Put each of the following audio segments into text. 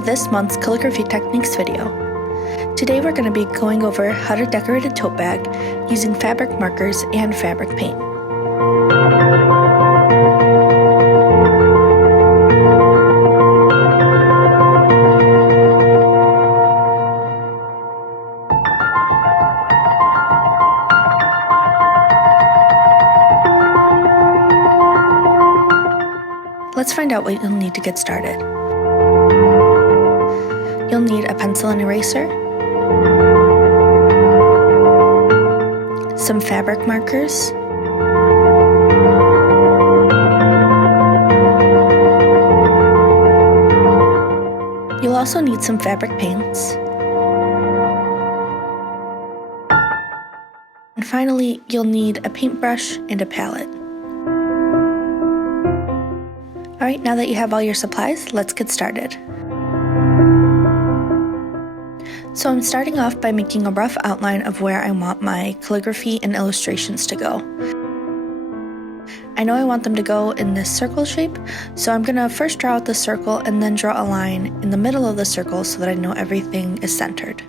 to this month's Calligraphy Techniques video. Today we're going to be going over how to decorate a tote bag using fabric markers and fabric paint. Let's find out what you'll need to get started. You'll need a pencil and eraser, some fabric markers, you'll also need some fabric paints, and finally you'll need a paintbrush and a palette. Alright, now that you have all your supplies, let's get started. So I'm starting off by making a rough outline of where I want my calligraphy and illustrations to go. I know I want them to go in this circle shape, so I'm going to first draw out the circle and then draw a line in the middle of the circle so that I know everything is centered.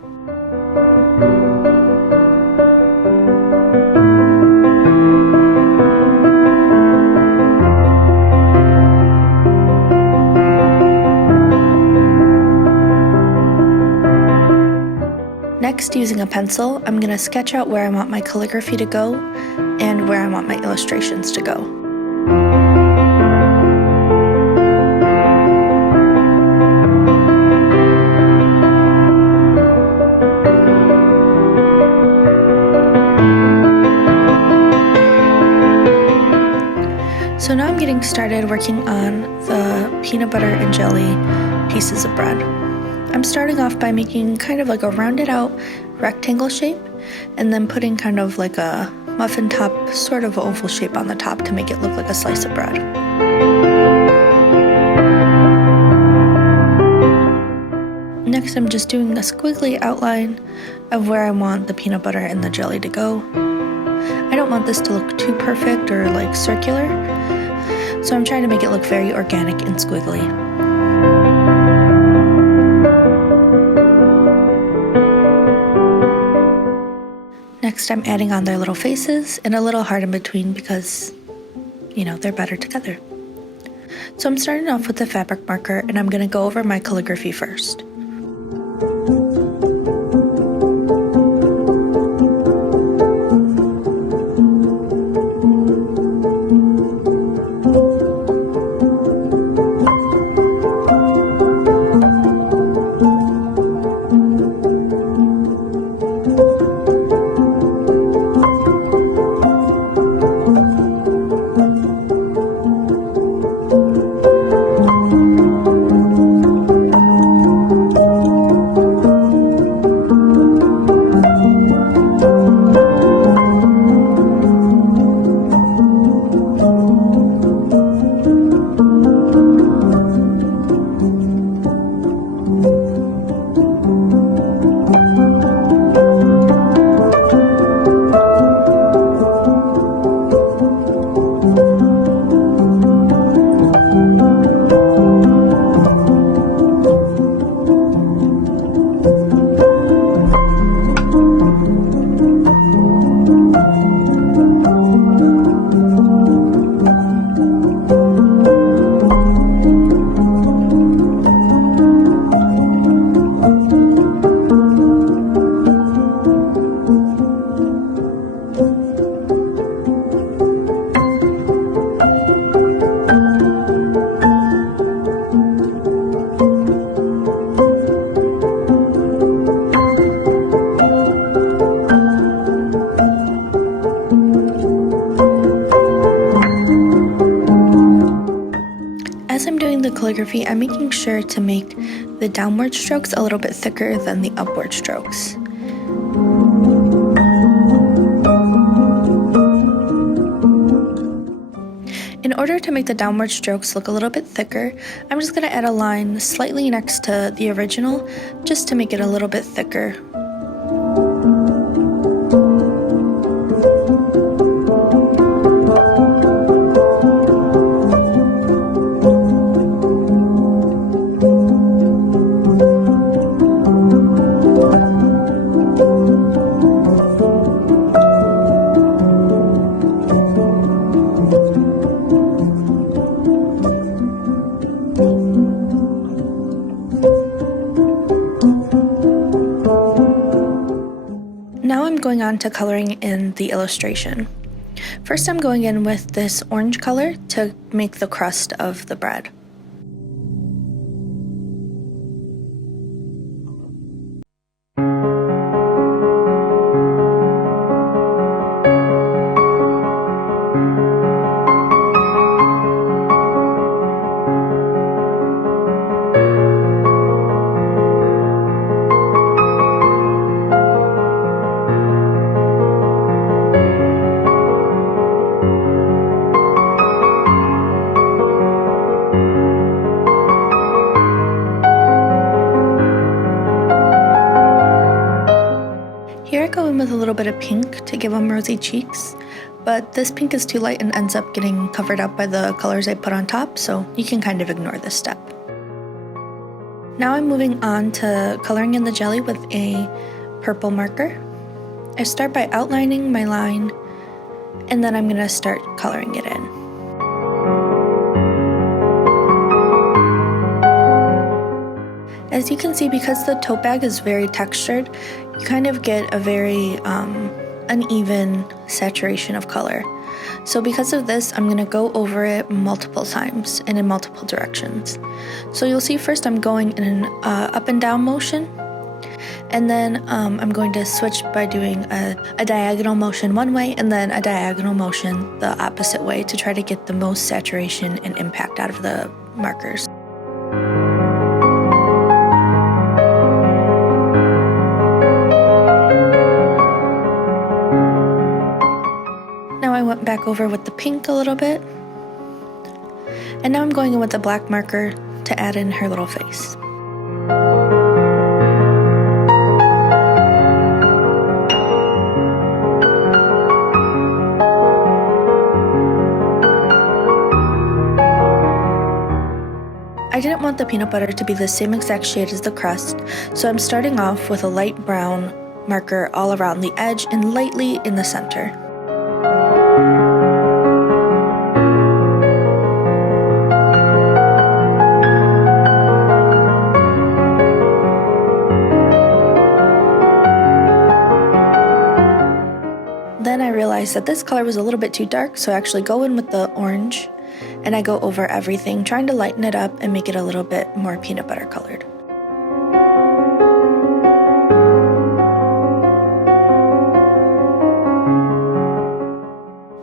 Next, using a pencil, I'm going to sketch out where I want my calligraphy to go and where I want my illustrations to go. So now I'm getting started working on the peanut butter and jelly pieces of bread. I'm starting off by making kind of like a rounded out rectangle shape and then putting kind of like a muffin top sort of oval shape on the top to make it look like a slice of bread. Next, I'm just doing a squiggly outline of where I want the peanut butter and the jelly to go. I don't want this to look too perfect or like circular, so I'm trying to make it look very organic and squiggly. Next, I'm adding on their little faces and a little heart in between because, you know, they're better together. So I'm starting off with the fabric marker and I'm going to go over my calligraphy first. Calligraphy, I'm making sure to make the downward strokes a little bit thicker than the upward strokes. In order to make the downward strokes look a little bit thicker, I'm just going to add a line slightly next to the original just to make it a little bit thicker. Now I'm going on to coloring in the illustration. First I'm going in with this orange color to make the crust of the bread. Here I go in with a little bit of pink to give them rosy cheeks, but this pink is too light and ends up getting covered up by the colors I put on top, so you can kind of ignore this step. Now I'm moving on to coloring in the jelly with a purple marker. I start by outlining my line, and then I'm going to start coloring it in. As you can see, because the tote bag is very textured, you kind of get a very uneven saturation of color. So because of this, I'm going to go over it multiple times and in multiple directions. So you'll see first I'm going in an up and down motion, and then I'm going to switch by doing a diagonal motion one way and then a diagonal motion the opposite way to try to get the most saturation and impact out of the markers. Now I went back over with the pink a little bit, and now I'm going in with the black marker to add in her little face. I didn't want the peanut butter to be the same exact shade as the crust, so I'm starting off with a light brown marker all around the edge and lightly in the center. Then I realized that this color was a little bit too dark, so I actually go in with the orange and I go over everything, trying to lighten it up and make it a little bit more peanut butter colored.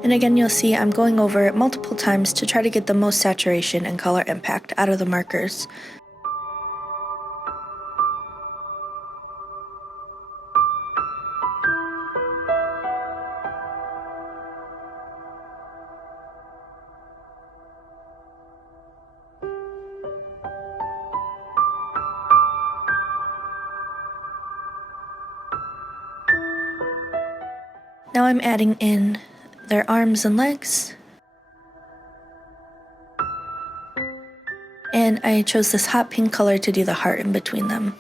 And again, you'll see I'm going over it multiple times to try to get the most saturation and color impact out of the markers. Now I'm adding in their arms and legs. And I chose this hot pink color to do the heart in between them.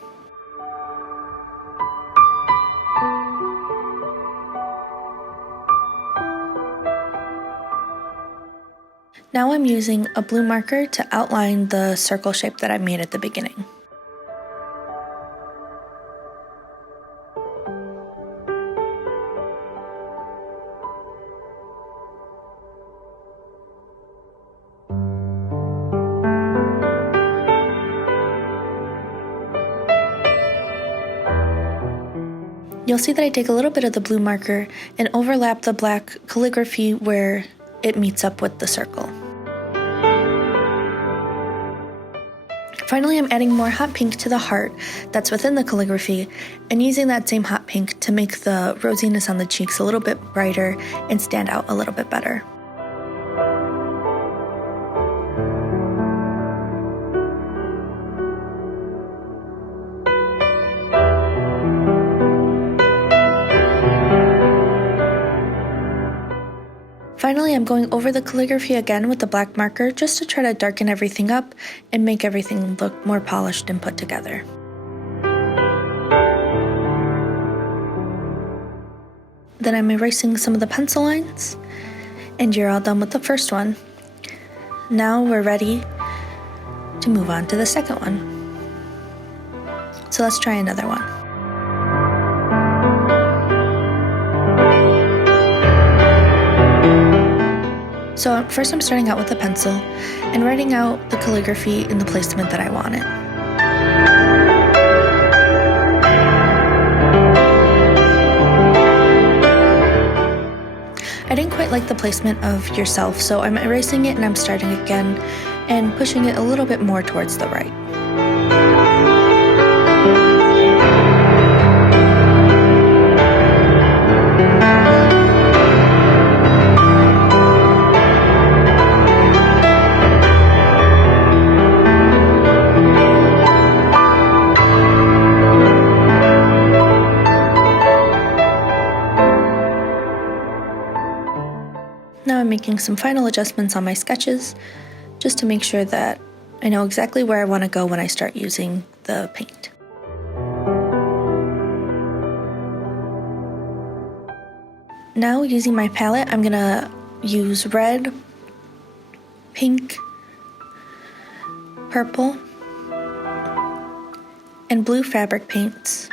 Now I'm using a blue marker to outline the circle shape that I made at the beginning. You'll see that I take a little bit of the blue marker and overlap the black calligraphy where it meets up with the circle. Finally, I'm adding more hot pink to the heart that's within the calligraphy and using that same hot pink to make the rosiness on the cheeks a little bit brighter and stand out a little bit better. Finally, I'm going over the calligraphy again with the black marker just to try to darken everything up and make everything look more polished and put together. Then I'm erasing some of the pencil lines, and you're all done with the first one. Now we're ready to move on to the second one. So let's try another one. So first I'm starting out with a pencil and writing out the calligraphy in the placement that I want it. I didn't quite like the placement of yourself, so I'm erasing it and I'm starting again and pushing it a little bit more towards the right. Now I'm making some final adjustments on my sketches just to make sure that I know exactly where I want to go when I start using the paint. Now using my palette, I'm gonna use red, pink, purple, and blue fabric paints.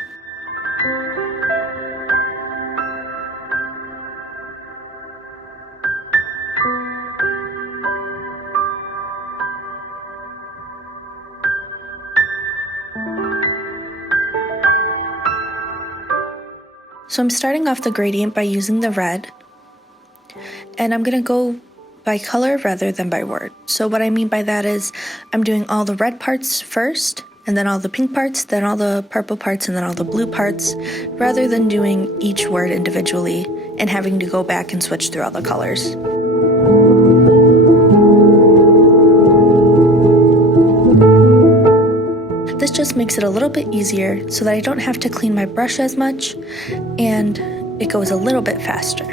So I'm starting off the gradient by using the red, and I'm going to go by color rather than by word. So what I mean by that is I'm doing all the red parts first, and then all the pink parts, then all the purple parts, and then all the blue parts, rather than doing each word individually and having to go back and switch through all the colors. This just makes it a little bit easier so that I don't have to clean my brush as much and it goes a little bit faster.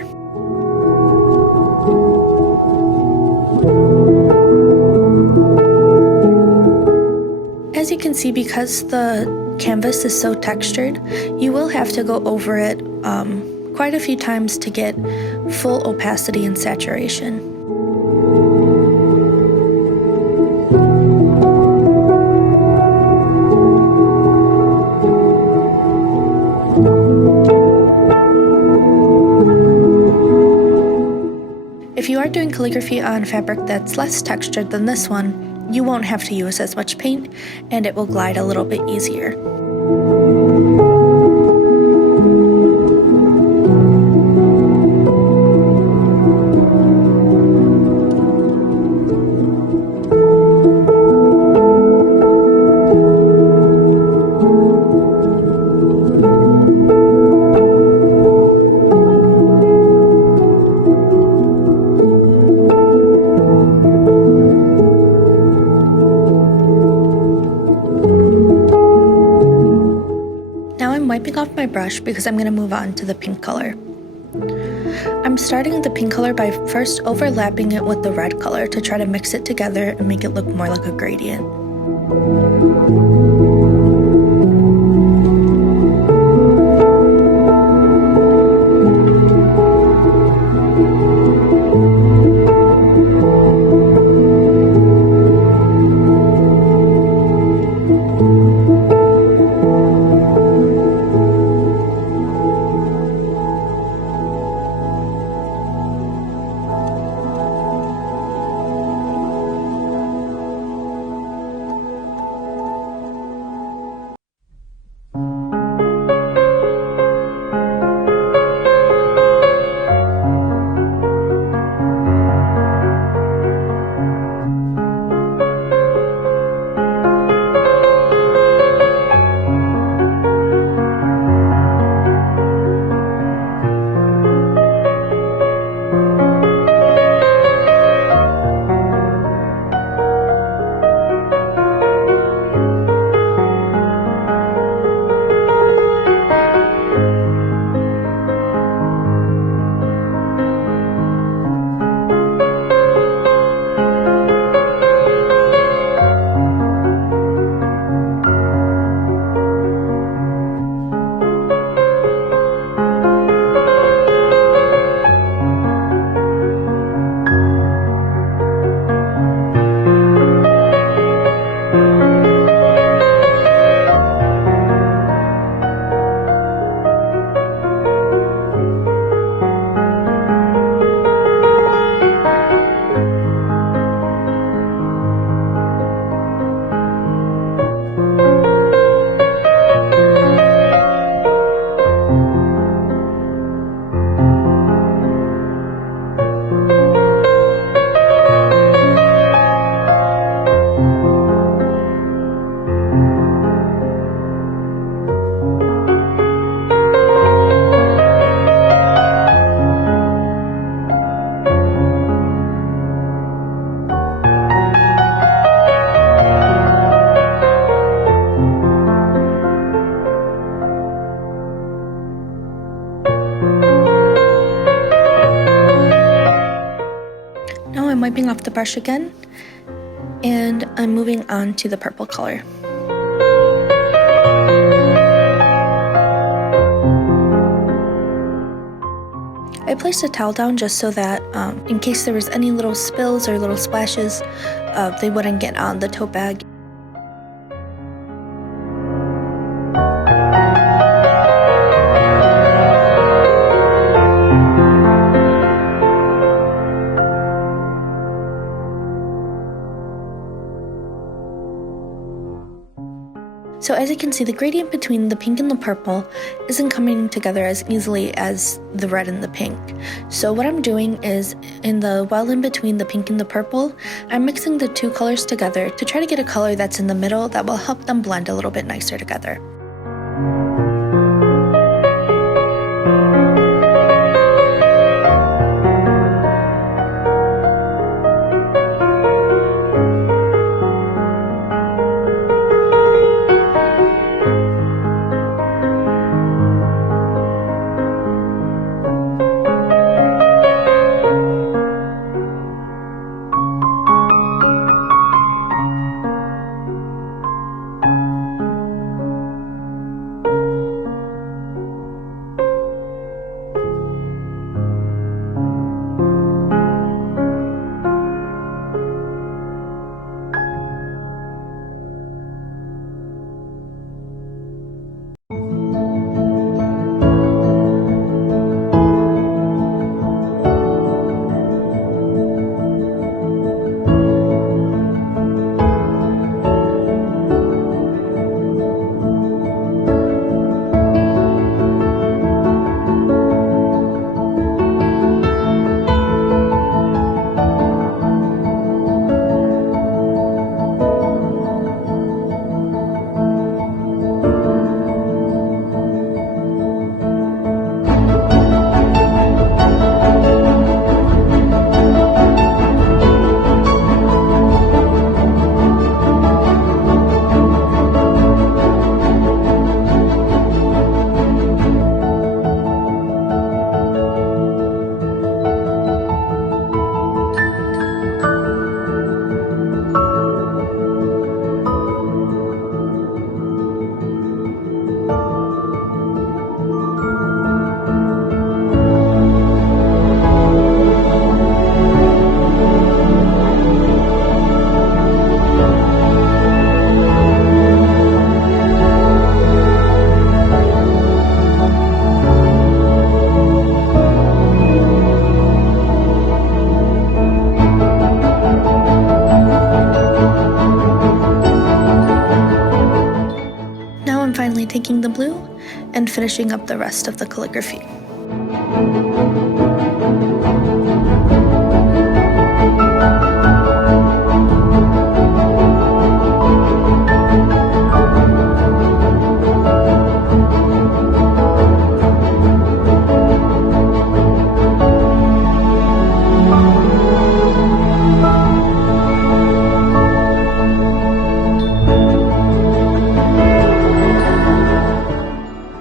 As you can see, because the canvas is so textured, you will have to go over it quite a few times to get full opacity and saturation. If you are doing calligraphy on fabric that's less textured than this one, you won't have to use as much paint and it will glide a little bit easier. Wiping off my brush because I'm going to move on to the pink color. I'm starting the pink color by first overlapping it with the red color to try to mix it together and make it look more like a gradient. wiping off the brush again, and I'm moving on to the purple color. I placed a towel down just so that in case there was any little spills or little splashes, they wouldn't get on the tote bag. So as you can see, the gradient between the pink and the purple isn't coming together as easily as the red and the pink. So what I'm doing is, while in between the pink and the purple, I'm mixing the two colors together to try to get a color that's in the middle that will help them blend a little bit nicer together. Taking the blue and finishing up the rest of the calligraphy.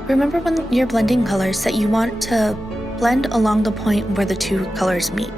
Remember when you're blending colors that you want to blend along the point where the two colors meet.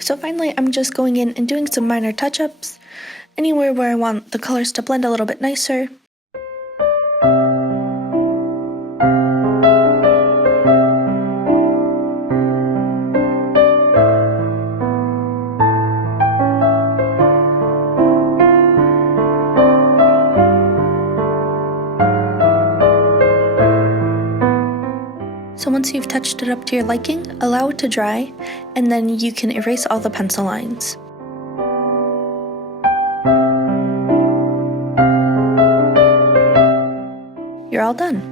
So finally, I'm just going in and doing some minor touch-ups, anywhere where I want the colors to blend a little bit nicer. So once you've touched it up to your liking, allow it to dry, and then you can erase all the pencil lines. You're all done.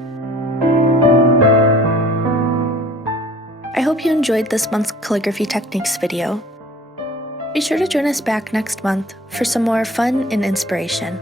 I hope you enjoyed this month's calligraphy techniques video. Be sure to join us back next month for some more fun and inspiration.